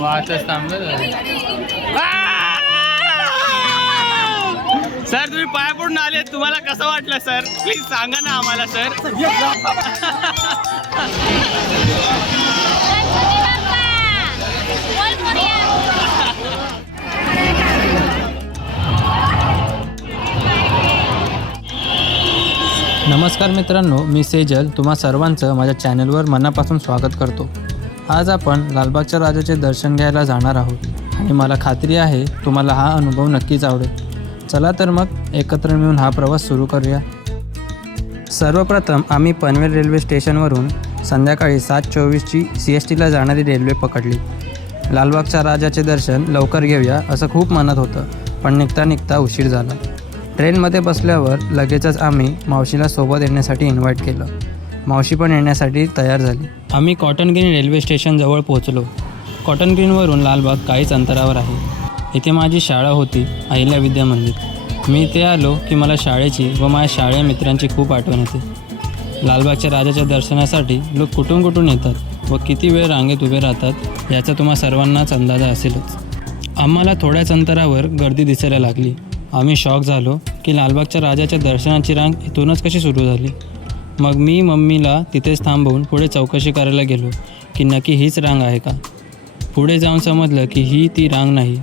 वाचच थांबलं सर तुम्ही पाय पडून आले. तुम्हाला कसं वाटलं सर? प्लीज सांगा ना आम्हाला सर. नमस्कार मित्रांनो मी सेजल. तुम्हा सर्वांचं माझ्या चॅनलवर मनापासून स्वागत करतो. आज आपण लालबागच्या राजाचे दर्शन घ्यायला जाणार आहोत. आणि मला खात्री आहे तुम्हाला हा अनुभव नक्कीच आवडेल. चला तर मग एकत्र मिळून हा प्रवास सुरू करूया. सर्वप्रथम आम्ही पनवेल रेल्वे स्टेशनवरून संध्याकाळी सात चोवीसची सी एस टीला जाणारी रेल्वे पकडली. लालबागच्या राजाचे दर्शन लवकर घेऊया असं खूप मनात होतं पण निघता निघता उशीर झाला. ट्रेनमध्ये बसल्यावर लगेचच आम्ही मावशीला सोबत येण्यासाठी इन्व्हाइट केलं. मावशी पण येण्यासाठी तयार झाली. आम्ही कॉटन ग्रीन रेल्वे स्टेशनजवळ पोहोचलो. कॉटन ग्रीनवरून लालबाग काहीच अंतरावर आहे. इथे माझी शाळा होती अहिल्या विद्या मंदिर. मी इथे आलो की मला शाळेची व माझ्या शाळे मित्रांची खूप आठवण येते. लालबागच्या राजाच्या दर्शनासाठी लोक कुठून कुठून येतात व किती वेळ रांगेत उभे राहतात याचा तुम्हा सर्वांनाच अंदाजा असेलच. आम्हाला थोड्याच अंतरावर गर्दी दिसायला लागली. आम्ही शॉक झालो की लालबागच्या राजाच्या दर्शनाची रांग इथूनच कशी सुरू झाली? मग मी मम्मीला तिथेच थांबवून पुढे चौकशी करायला गेलो की नक्की हीच रांग आहे का? पुढे जाऊन समजलं की ही ती रांग नाही.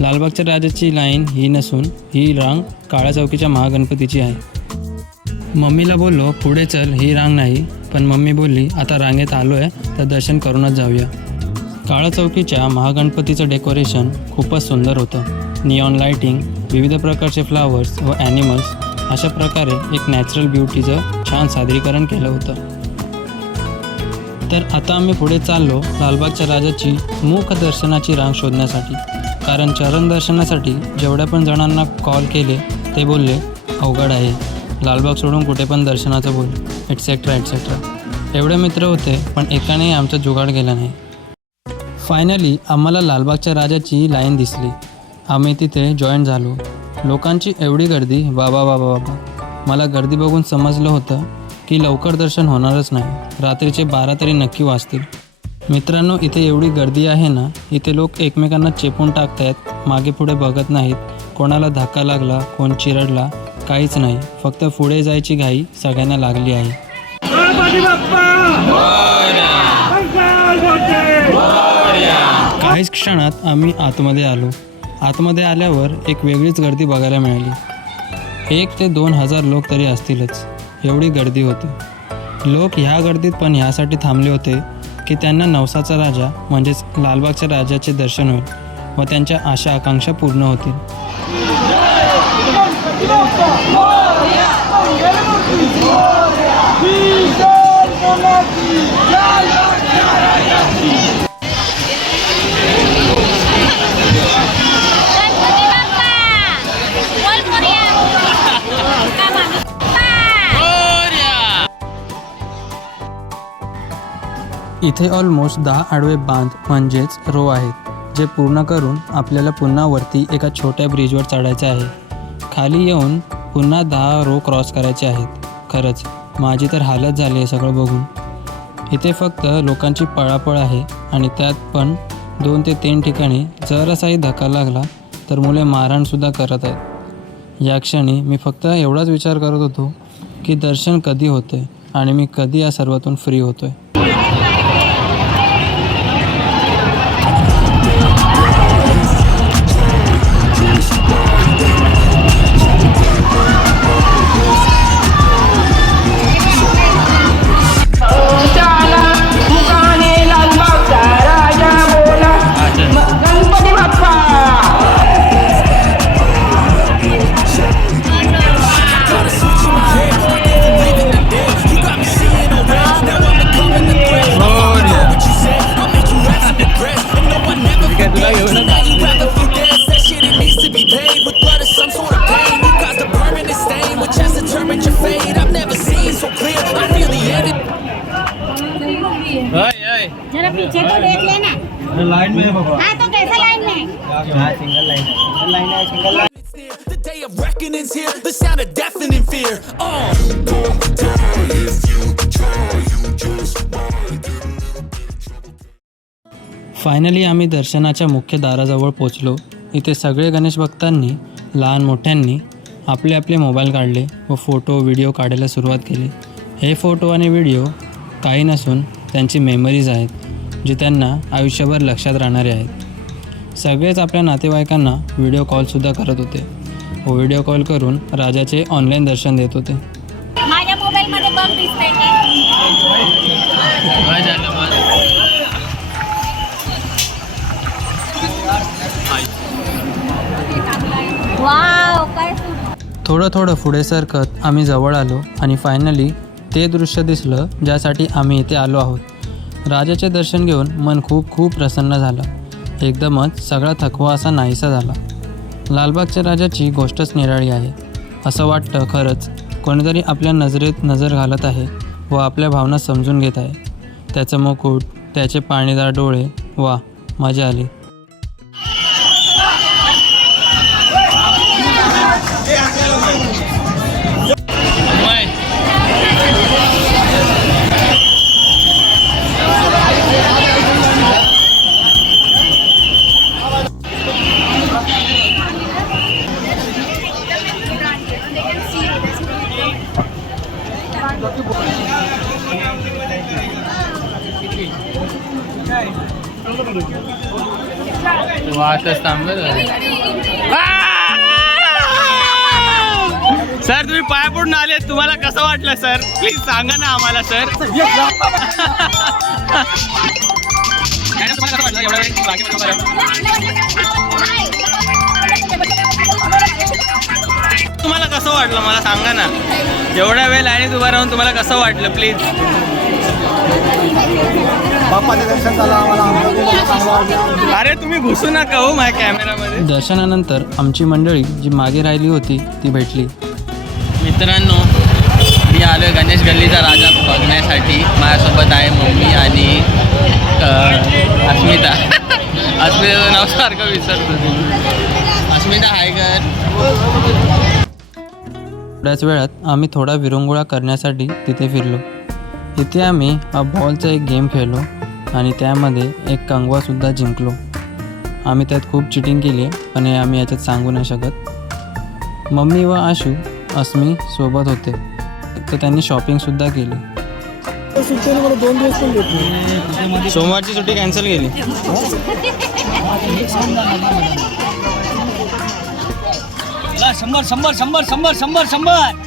लालबागच्या राजाची लाईन ही नसून ही रांग काळ्या चौकीच्या महागणपतीची आहे. मम्मीला बोललो पुढे चल ही रांग नाही. पण मम्मी बोलली आता रांगेत आलो आहे तर दर्शन करूनच जाऊया. काळा चौकीच्या महागणपतीचं डेकोरेशन खूपच सुंदर होतं. नियॉन लाइटिंग विविध प्रकारचे फ्लावर्स व ॲनिमल्स अशा प्रकारे एक नॅचरल ब्युटीचं छान सादरीकरण केलं होतं. तर आता आम्ही पुढे चाललो लालबागच्या राजाची मुख दर्शनाची रांग शोधण्यासाठी. कारण चरण दर्शनासाठी जेवढ्या पण जणांना कॉल केले ते बोलले अवघड आहे. लालबाग सोडून कुठे पण दर्शनाचं बोल. एटसेट्रा एटसेट्रा एवढे मित्र होते पण एकानेही आमचा जुगाड गेला नाही. फायनली आम्हाला लालबागच्या राजाची लाईन दिसली. आम्ही तिथे जॉईन झालो. लोकांची एवढी गर्दी बाबा बाबा बाबा. मला गर्दी बघून समजलं होतं की लवकर दर्शन होणारच नाही. रात्रीचे बारा तरी नक्की वाजतील. मित्रांनो इथे एवढी गर्दी आहे ना इथे लोक एकमेकांना चेपून टाकतायत मागे पुढे बघत नाहीत. कोणाला धक्का लागला कोण चिरडला काहीच नाही. फक्त पुढे जायची घाई सगळ्यांना लागली आहे. काहीच क्षणात आम्ही आतमध्ये आलो. आतमध्ये आल्यावर एक वेगळीच गर्दी बघायला मिळाली. एक ते दोन हजार लोक तरी असतीलच एवढी गर्दी होती लोक ह्या गर्दीत पण ह्यासाठी थांबले होते की त्यांना नवसाचा राजा म्हणजेच लालबागच्या राजाचे दर्शन होईल व त्यांच्या आशा आकांक्षा पूर्ण होतील Yeah! इथे ऑलमोस्ट दहा आडवे बांध म्हणजेच रो आहेत जे पूर्ण करून आपल्याला पुन्हा वरती एका छोट्या ब्रिजवर चढायचे आहे. खाली येऊन पुन्हा दहा रो क्रॉस करायचे आहेत. खरंच माझी तर हालत झाली आहे सगळं बघून. इथे फक्त लोकांची पळापळ आहे आणि त्यात पण दोन ते तीन ठिकाणी जरासाही धक्का लागला तर मुले मारहाणसुद्धा करत आहेत. या क्षणी मी फक्त एवढाच विचार करत होतो की दर्शन कधी होते आणि मी कधी या सर्वातून फ्री होतोय. जरा पीछे को देख लेना। लाइन में है बाबा. हाँ तो कैसा लाइन में? सिंगल लाइन सिंगल लाइन है single line The day of reckoning's here, the sound of deafening fear. Uh. Finally आम्ही दर्शनाच्या मुख्य दाराजवळ पोचलो इथे सगळे गणेश भक्तांनी लहान मोठ्यांनी आपले आपले मोबाईल काढले व फोटो व्हिडिओ काढायला सुरुवात केली. हे फोटो आणि व्हिडिओ काही नसून त्यांची मेमरीज आहेत जे त्यांना आयुष्यभर लक्षात राहणारे आहेत. सगळेच आपल्या नातेवाईकांना व्हिडिओ कॉलसुद्धा करत होते. व व्हिडिओ कॉल करून राजाचे ऑनलाईन दर्शन देत होते. माझ्या बघ. थोडं थोडं पुढे सरकत आम्ही जवळ आलो आणि फायनली ते दृश्य दिसलं ज्यासाठी आम्ही इथे आलो आहोत. राजाचे दर्शन घेऊन मन खूप खूप प्रसन्न झालं. एकदमच सगळा थकवा असा नाहीसा झाला. लालबागच्या राजाची गोष्टच निराळी आहे. असं वाटतं खरंच कोणीतरी आपल्या नजरेत नजर घालत आहे व आपल्या भावना समजून घेत आहे. त्याचं मुकुट त्याचे पाणीदार डोळे वा मजा आली. थांबलं. सर तुम्ही पाय पडून आले. तुम्हाला कसं वाटलं सर? प्लीज सांगा ना आम्हाला सर. तुम्हाला कसं वाटलं? मला सांगा ना. एवढ्या वेळ आणि उभा राहून तुम्हाला कसं वाटलं? प्लीज अरे तुम्ही घुसू नका हो माझ्या कॅमेरामध्ये दर्शनानंतर आमची मंडळी जी मागे राहिली होती ती भेटली. मित्रांनो मी आलो गणेश गल्लीचा राजा बघण्यासाठी. माझ्यासोबत आहे मम्मी आणि अस्मिता. अस्मिताचं नाव सारखं विसरतो अस्मिता हाय कर थोड्याच वेळात आम्ही थोडा विरंगुळा करण्यासाठी तिथे फिरलो. तिथे आम्ही हा बॉलचा एक गेम खेळलो आणि त्यामध्ये एक कंगवासुद्धा जिंकलो. आम्ही त्यात खूप चिटिंग केली पण हे आम्ही याच्यात सांगू नाही शकत. मम्मी व आशू अस्मी सोबत होते. तर त्यांनी शॉपिंगसुद्धा केली. सोमवारची सुट्टी कॅन्सल केली. शंभर शंभर शंभर शंभर शंभर शंभर.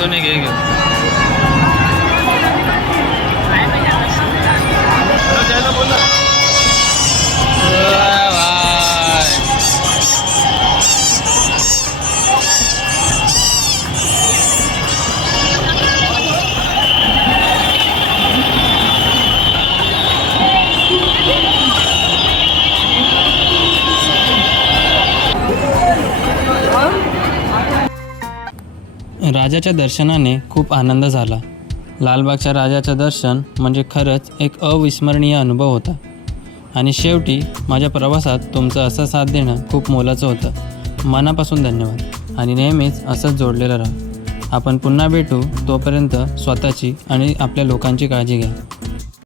तो नाही घे राजाच्या दर्शनाने खूप आनंद झाला. लालबागच्या राजाचं दर्शन म्हणजे खरंच एक अविस्मरणीय अनुभव होता. आणि शेवटी माझ्या प्रवासात तुमचं असं साथ देणं खूप मोलाचं होतं. मनापासून धन्यवाद. आणि नेहमीच असंच जोडलेलं राहा. आपण पुन्हा भेटू तोपर्यंत स्वतःची आणि आपल्या लोकांची काळजी घ्या.